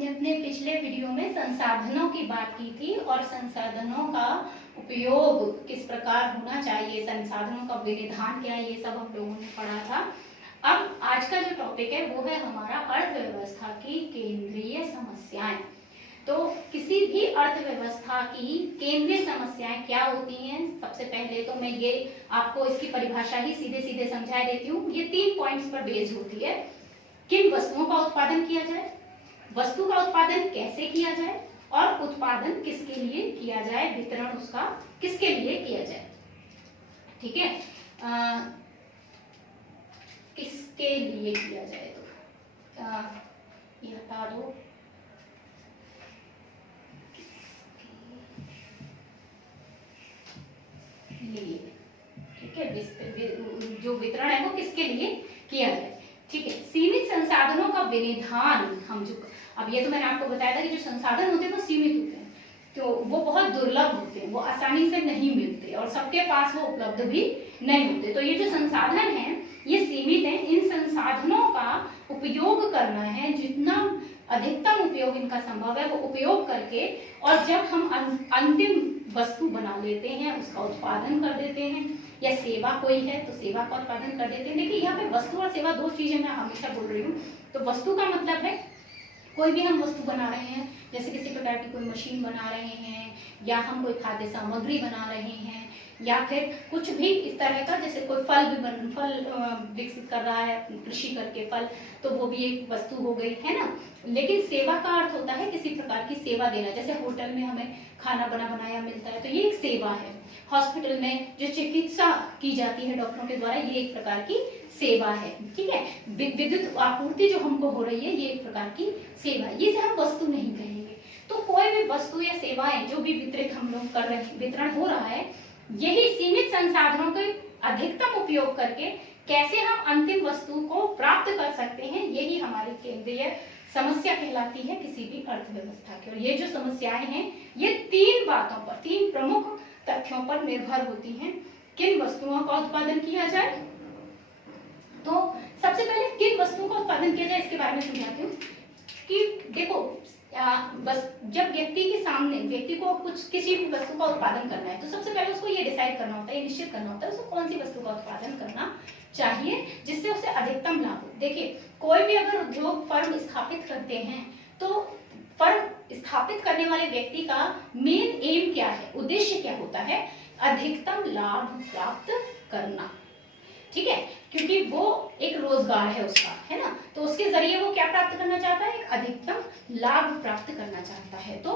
हमने अपने पिछले वीडियो में संसाधनों की बात की थी और संसाधनों का उपयोग किस प्रकार होना चाहिए, संसाधनों का विनिधान क्या है, ये सब हम लोगों ने पढ़ा था। अब आज का जो टॉपिक है वो है हमारा अर्थव्यवस्था की केंद्रीय समस्याएं। तो किसी भी अर्थव्यवस्था की केंद्रीय समस्याएं क्या होती हैं, सबसे पहले तो मैं ये आपको इसकी परिभाषा ही सीधे सीधे समझा देती हूँ। ये 3 पॉइंट्स पर बेस्ड होती है। किन वस्तुओं का उत्पादन किया जाए, वस्तु का उत्पादन कैसे किया जाए और उत्पादन किसके लिए किया जाए, वितरण उसका किसके लिए किया जाए। ठीक है, किसके लिए किया जाए, तो ये हटा दो। ठीक है, जो वितरण है वो किसके लिए किया जाए। ठीक है, सीमित संसाधनों का विनिधान, हम जो अब ये तो मैंने आपको बताया था कि जो संसाधन होते हैं वो सीमित होते हैं, तो वो बहुत दुर्लभ होते हैं, वो आसानी से नहीं मिलते और सबके पास वो उपलब्ध भी नहीं होते। तो ये जो संसाधन है ये सीमित है, इन संसाधनों का उपयोग करना है, जितना अधिकतम उपयोग इनका संभव है वो उपयोग करके, और जब हम अंतिम वस्तु बना लेते हैं, उसका उत्पादन कर देते हैं, या सेवा कोई है तो सेवा का उत्पादन कर देते हैं। देखिए यहाँ पे वस्तु और सेवा दो चीजें मैं हमेशा बोल रही हूँ। तो वस्तु का मतलब है कोई भी हम वस्तु बना रहे हैं, जैसे किसी प्रकार की कोई मशीन बना रहे हैं, या हम कोई खाद्य सामग्री बना रहे हैं, या फिर कुछ भी इस तरह का, जैसे कोई फल विकसित कर रहा है कृषि करके फल, तो वो भी एक वस्तु हो गई है ना। लेकिन सेवा का अर्थ होता है किसी प्रकार की सेवा देना, जैसे होटल में हमें खाना बना बनाया मिलता है तो ये एक सेवा है। हॉस्पिटल में जो चिकित्सा की जाती है डॉक्टरों के द्वारा, ये एक प्रकार की सेवा है। ठीक है, विद्युत आपूर्ति जो हमको हो रही है ये एक प्रकार की सेवा है, ये हम वस्तु नहीं कहेंगे। तो कोई भी वस्तु या सेवाएं जो भी वितरित हम लोग कर रहे हैं, वितरण हो रहा है, यही सीमित संसाधनों के अधिकतम उपयोग करके कैसे हम अंतिम वस्तु को प्राप्त कर सकते हैं, यही हमारी केंद्रीय समस्या कहलाती है किसी भी अर्थव्यवस्था की। और ये जो समस्याएं हैं ये 3 बातों पर, 3 प्रमुख तथ्यों पर निर्भर होती हैं। किन वस्तुओं का उत्पादन किया जाए, तो सबसे पहले किन वस्तुओं का उत्पादन किया जाए इसके बारे में समझाती हूँ। कि देखो बस जब व्यक्ति को कुछ किसी भी वस्तु का उत्पादन करना है, तो सबसे पहले उसको ये डिसाइड करना होता है, निश्चित करना होता है उसको कौन सी वस्तु का उत्पादन करना चाहिए जिससे उसे अधिकतम लाभ हो। देखिए कोई भी अगर उद्योग फर्म स्थापित करते हैं, तो फर्म स्थापित करने वाले व्यक्ति का मेन एम क्या है, उद्देश्य क्या होता है, अधिकतम लाभ प्राप्त करना। ठीक है, क्योंकि वो एक रोजगार है उसका, है ना, तो उसके जरिए वो क्या प्राप्त करना चाहता है, एक अधिकतम लाभ प्राप्त करना चाहता है। तो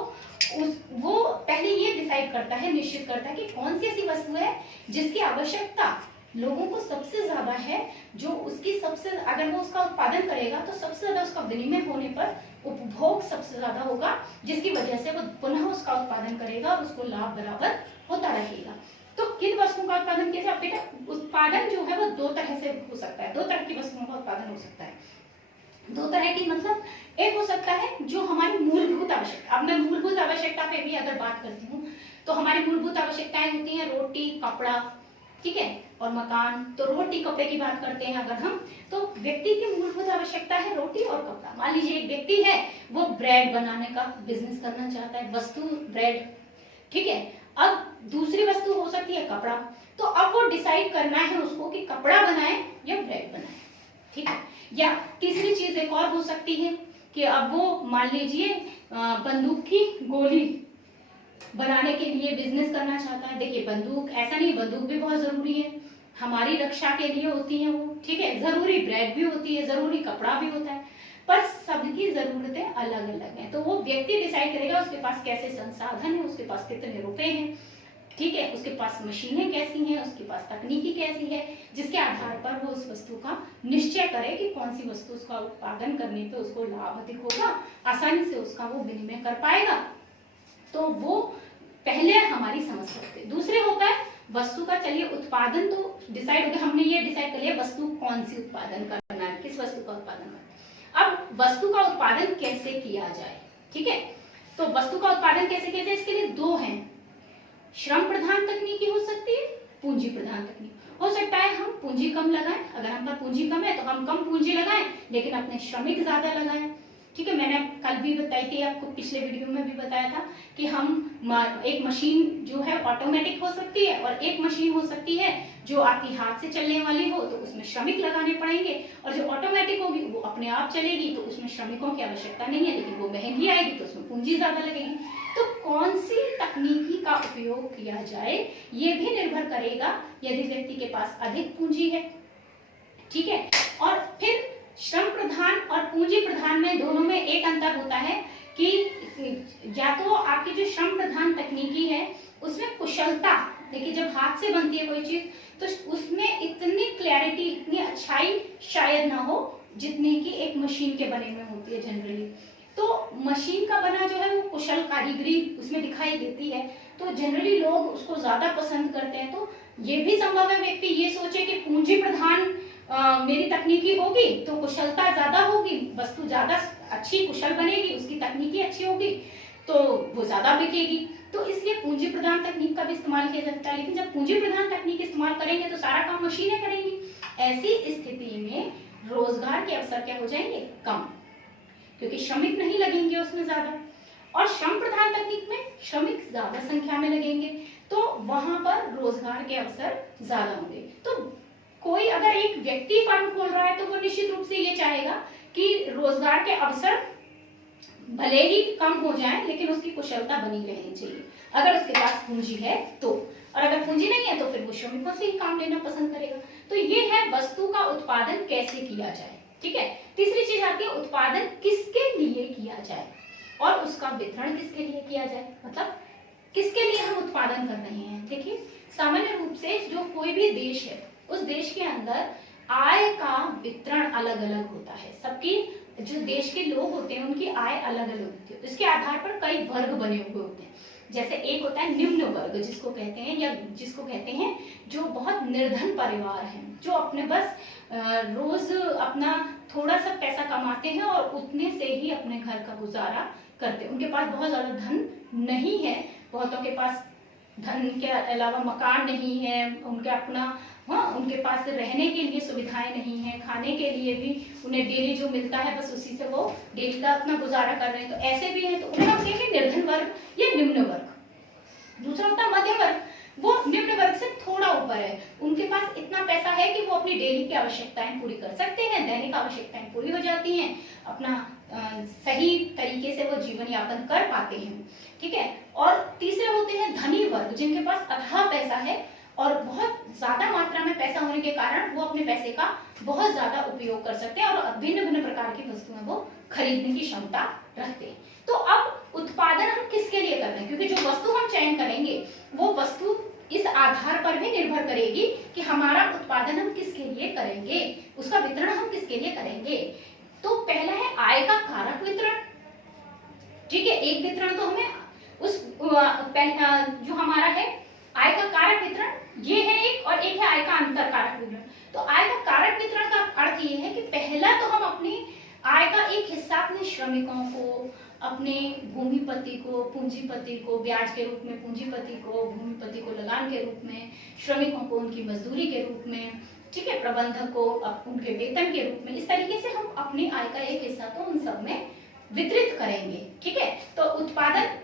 वो पहले ये डिसाइड करता है, निश्चित करता है कि कौन सी ऐसी वस्तु है जिसकी आवश्यकता लोगों को सबसे ज्यादा है, जो उसकी सबसे, अगर वो उसका उत्पादन करेगा तो सबसे ज्यादा उसका विनिमय होने पर उपभोग सबसे ज्यादा होगा, जिसकी वजह से वो पुनः उसका उत्पादन करेगा और उसको लाभ बराबर होता रहेगा। तो किन वस्तुओं का उत्पादन किया जाए, बेटा उत्पादन जो है वो 2 तरह से हो सकता है, 2 तरह की वस्तुओं का उत्पादन हो सकता है। 2 तरह की मतलब, एक हो सकता है जो हमारी मूलभूत आवश्यकता, अब मैं मूलभूत आवश्यकता पे भी अगर बात करती हूँ, तो हमारी मूलभूत आवश्यकताएं होती हैं रोटी, कपड़ा, ठीक है, और मकान। तो रोटी कपड़े की बात करते हैं अगर हम, तो व्यक्ति की मूलभूत आवश्यकता है रोटी और कपड़ा। मान लीजिए एक व्यक्ति है वो ब्रेड बनाने का बिजनेस करना चाहता है, वस्तु ब्रेड, ठीक है। अब दूसरी वस्तु हो सकती है कपड़ा, तो अब वो डिसाइड करना है उसको कि कपड़ा बनाए या ब्रेड बनाए, ठीक है। या तीसरी चीज एक और हो सकती है कि अब वो मान लीजिए बंदूक की गोली बनाने के लिए बिजनेस करना चाहता है। देखिए बंदूक, ऐसा नहीं, बंदूक भी बहुत जरूरी है, हमारी रक्षा के लिए होती है वो, ठीक है, जरूरी ब्रेड भी होती है, जरूरी कपड़ा भी होता है, पर सबकी जरूरतें अलग अलग हैं। तो वो व्यक्ति डिसाइड करेगा उसके पास कैसे संसाधन है, उसके पास कितने रुपए हैं, ठीक है, उसके पास मशीनें कैसी हैं, उसके पास तकनीकी कैसी है, जिसके आधार पर वो उस वस्तु का निश्चय करे कि कौन सी वस्तु उसका उत्पादन करने पे उसको लाभ अधिक होगा, आसानी से उसका वो विनिमय कर पाएगा। तो वो पहले हमारी समझ सकते हैं। दूसरे होता है वस्तु का, चलिए उत्पादन तो डिसाइड हो गया, हमने ये डिसाइड कर लिया वस्तु कौन सी उत्पादन करना है, किस वस्तु का उत्पादन करना है। अब वस्तु का उत्पादन कैसे किया जाए, ठीक है, तो वस्तु का उत्पादन कैसे किया जाए, इसके लिए 2 हैं, श्रम प्रधान तकनीकी हो सकती है, पूंजी प्रधान तकनीक। हो सकता है हम पूंजी कम लगाएं, अगर हम पर पूंजी कम है तो हम कम पूंजी लगाएं लेकिन अपने श्रमिक ज्यादा लगाएं, ठीक है, मैंने कल भी बताई थी आपको, पिछले वीडियो में भी बताया था कि हम एक मशीन जो है ऑटोमेटिक हो सकती है और एक मशीन हो सकती है जो आपकी हाथ से चलने वाली हो, तो उसमें श्रमिक लगाने पड़ेंगे, और जो ऑटोमेटिक होगी वो अपने आप चलेगी तो उसमें श्रमिकों की आवश्यकता नहीं है, लेकिन वो महंगी आएगी तो उसमें पूंजी ज्यादा लगेगी। तो कौन सी तकनीकी का उपयोग किया जाए ये भी निर्भर करेगा यदि व्यक्ति के पास अधिक पूंजी है। ठीक है, और फिर श्रम प्रधान और पूंजी प्रधान में दोनों में एक अंतर होता है कि या तो आपकी जो श्रम प्रधान तकनीकी है उसमें कुशलता, देखिए जब हाथ से बनती है कोई चीज तो उसमें इतनी क्लैरिटी, इतनी अच्छाई शायद ना हो जितनी कि एक मशीन के बने में होती है जनरली। तो मशीन का बना जो है वो कुशल कारीगरी उसमें दिखाई देती है, तो जनरली लोग उसको ज्यादा पसंद करते हैं। तो ये भी संभव है व्यक्ति ये सोचे कि पूंजी प्रधान मेरी तकनीकी होगी तो कुशलता ज्यादा होगी, वस्तु ज्यादा अच्छी कुशल बनेगी, उसकी तकनीकी अच्छी होगी तो वो ज्यादा बिकेगी, तो इसलिए पूंजी प्रधान तकनीक का भी इस्तेमाल किया जाता है। लेकिन जब पूंजी प्रधान तकनीक इस्तेमाल करेंगे तो सारा काम मशीनें करेंगी, ऐसी स्थिति में रोजगार के अवसर क्या हो जाएंगे, कम, क्योंकि श्रमिक नहीं लगेंगे उसमें ज्यादा, और श्रम प्रधान तकनीक में श्रमिक ज्यादा संख्या में लगेंगे तो वहां पर रोजगार के अवसर ज्यादा होंगे। तो कोई अगर एक व्यक्ति फर्म खोल रहा है तो वो निश्चित रूप से ये चाहेगा कि रोजगार के अवसर भले ही कम हो जाए लेकिन उसकी कुशलता बनी रहनी चाहिए, अगर उसके पास पूंजी है तो, और अगर पूंजी नहीं है तो फिर वो श्रमिकों से ही काम लेना पसंद करेगा। तो ये है वस्तु का उत्पादन कैसे किया जाए। ठीक है, तीसरी चीज आती है उत्पादन किसके लिए किया जाए और उसका वितरण किसके लिए किया जाए, मतलब किसके लिए हम उत्पादन कर रहे हैं। देखिए सामान्य रूप से जो कोई भी देश है उस देश के अंदर आय का वितरण अलग अलग होता है, सबकी जो देश के लोग होते हैं उनकी आय अलग अलग होती है, इसके आधार पर कई वर्ग बने हुए होते हैं। जैसे एक होता है निम्न वर्ग जिसको कहते हैं, या जिसको कहते हैं जो बहुत निर्धन परिवार हैं, जो अपने बस रोज अपना थोड़ा सा पैसा कमाते हैं और उतने से ही अपने घर का गुजारा करते हैं, उनके पास बहुत ज्यादा धन नहीं है, बहुतों के पास धन के अलावा मकान नहीं है, उनके अपना उनके पास रहने के लिए सुविधाएं नहीं है, खाने के लिए भी उन्हें डेली जो मिलता है बस उसी से वो डेली का अपना गुजारा कर रहे हैं, तो ऐसे भी हैं, तो उन्हें हम कहेंगे निर्धन वर्ग या निम्न वर्ग। दूसरा होता है मध्यम वर्ग, वो निम्न वर्ग से थोड़ा ऊपर है, उनके पास इतना पैसा है कि वो अपनी डेली की आवश्यकताएं पूरी कर सकते हैं, दैनिक आवश्यकताएं पूरी हो जाती हैं, अपना सही तरीके से वो जीवन यापन कर पाते हैं। ठीक है, और तीसरे होते हैं धनी वर्ग, जिनके पास अथाह पैसा है और बहुत ज्यादा मात्रा में पैसा होने के कारण वो अपने पैसे का बहुत ज्यादा उपयोग कर सकते हैं और भिन्न भिन्न प्रकार की वस्तुएं वो खरीदने की क्षमता रखते हैं। तो अब उत्पादन हम किसके लिए कर रहे हैं, क्योंकि जो वस्तु हम चयन करेंगे वो वस्तु इस आधार पर भी निर्भर करेगी कि हमारा उत्पादन हम किसके लिए करेंगे, उसका वितरण हम किसके लिए करेंगे। तो पहला है आय का कारक वितरण। ठीक है, एक वितरण तो हमें उस जो हमारा है आय का कारक वितरण ये है एक, और एक है आय का अंतर कारक वितरण। तो आय का कारक वितरण का अर्थ ये है कि पहला तो हम अपनी आय का एक हिस्सा अपने श्रमिकों को, अपने भूमिपति को, पूंजीपति को ब्याज के रूप में, पूंजीपति को, भूमिपति को लगान के रूप में, श्रमिकों को उनकी मजदूरी के रूप में, ठीक है, प्रबंधक को उनके वेतन के रूप में, इस तरीके से हम अपनी आय का एक हिस्सा तो उन सब में वितरित करेंगे। ठीक है, तो उत्पादन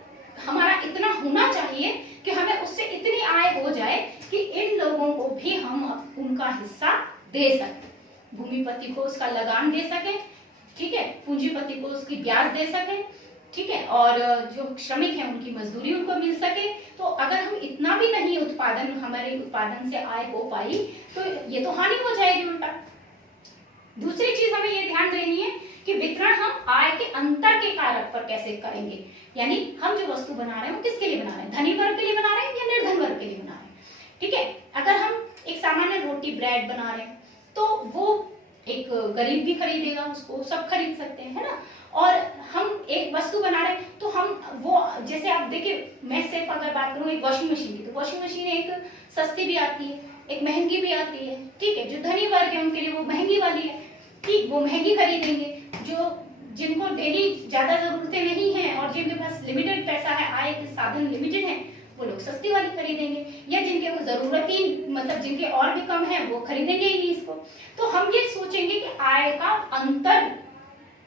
हमारा इतना होना चाहिए कि हमें उससे इतनी आय हो जाए कि इन लोगों को भी हम उनका हिस्सा दे सकें, भूमिपति को उसका लगान दे सकें, ठीक है, पूंजीपति को उसकी ब्याज दे सकें, ठीक है, और जो श्रमिक हैं उनकी मजदूरी उनको मिल सके। तो अगर हम इतना भी नहीं उत्पादन, हमारे उत्पादन से आय हो पाई तो ये तो हानि हो जाएगी उल्टा। दूसरी चीज हमें ये ध्यान देनी है कि वितरण हम आय के अंतर के कारक पर कैसे करेंगे, यानी हम जो वस्तु बना रहे हैं वो किसके लिए बना रहे हैं, धनी वर्ग के लिए बना रहे हैं या निर्धन वर्ग के लिए बना रहे हैं। ठीक है, अगर हम एक सामान्य रोटी ब्रेड बना रहे हैं तो वो एक गरीब भी खरीदेगा, उसको सब खरीद सकते हैं, है ना। और हम एक वस्तु बना रहे हैं तो हम वो, जैसे आप देखिए, मैं सिर्फ अगर बात करूं एक वॉशिंग मशीन की, तो वॉशिंग मशीन एक सस्ती भी आती है, एक महंगी भी आती है। ठीक है, जो धनी वर्ग है उनके लिए वो महंगी वाली है, ठीक, वो महंगी खरीदेंगे। जो जिनको डेली ज्यादा जरूरतें नहीं है और जिनके पास लिमिटेड पैसा है, आय के साधन लिमिटेड है, वो लोग सस्ती वाली खरीदेंगे, या जिनके वो जरूरत ही, मतलब जिनके और भी कम है वो खरीदेंगे ही नहीं इसको। तो हम ये सोचेंगे कि आय का अंतर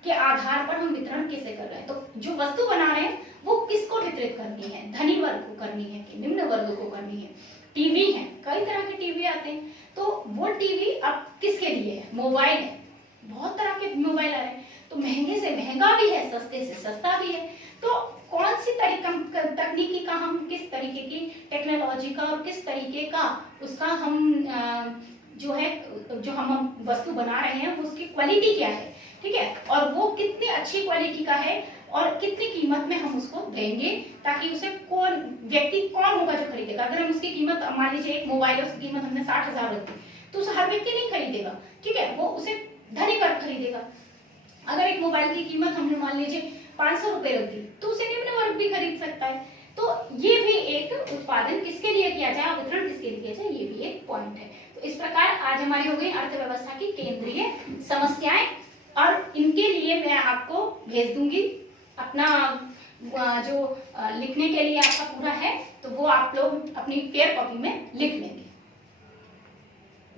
के आधार पर हम वितरण कैसे कर रहे हैं। तो जो वस्तु बना रहे हैं वो किसको वितरित करनी है, धनी वर्ग को करनी है कि निम्न वर्ग को करनी है। टीवी है, कई तरह के टीवी आते हैं, तो वो टीवी अब किसके लिए है, मोबाइल है, बहुत तरह के मोबाइल आ रहे हैं, तो महंगे से महंगा भी है, सस्ते से सस्ता भी है। तो कौन सी तकनीकी का, हम किस तरीके की टेक्नोलॉजी का और किस तरीके का उसका हम जो है, जो हम वस्तु बना रहे हैं उसकी क्वालिटी क्या है, ठीक है, और वो कितनी अच्छी क्वालिटी का है और कितनी कीमत में हम उसको देंगे, ताकि उसे कौन व्यक्ति कौन होगा जो खरीदेगा। अगर हम उसकी कीमत, मान लीजिए एक मोबाइल है, उसकी कीमत हमने 60,000 रखी, तो उसे हर व्यक्ति नहीं खरीदेगा, ठीक है, वो उसे धनी वर्ग खरीदेगा। अगर एक मोबाइल की कीमत हमने मान लीजिए 500 रुपए रख दी, तो उसे निम्न वर्ग भी खरीद सकता है। तो ये भी एक उत्पादन किसके लिए किया जाए, वितरण किसके लिए किया जाए, ये भी एक पॉइंट है। तो इस प्रकार आज हमारी हो गई अर्थव्यवस्था की केंद्रीय समस्याएं, और इनके लिए मैं आपको भेज दूंगी अपना जो लिखने के लिए आपका पूरा है, तो वो आप लोग अपनी फेयर कॉपी में लिख लेंगे।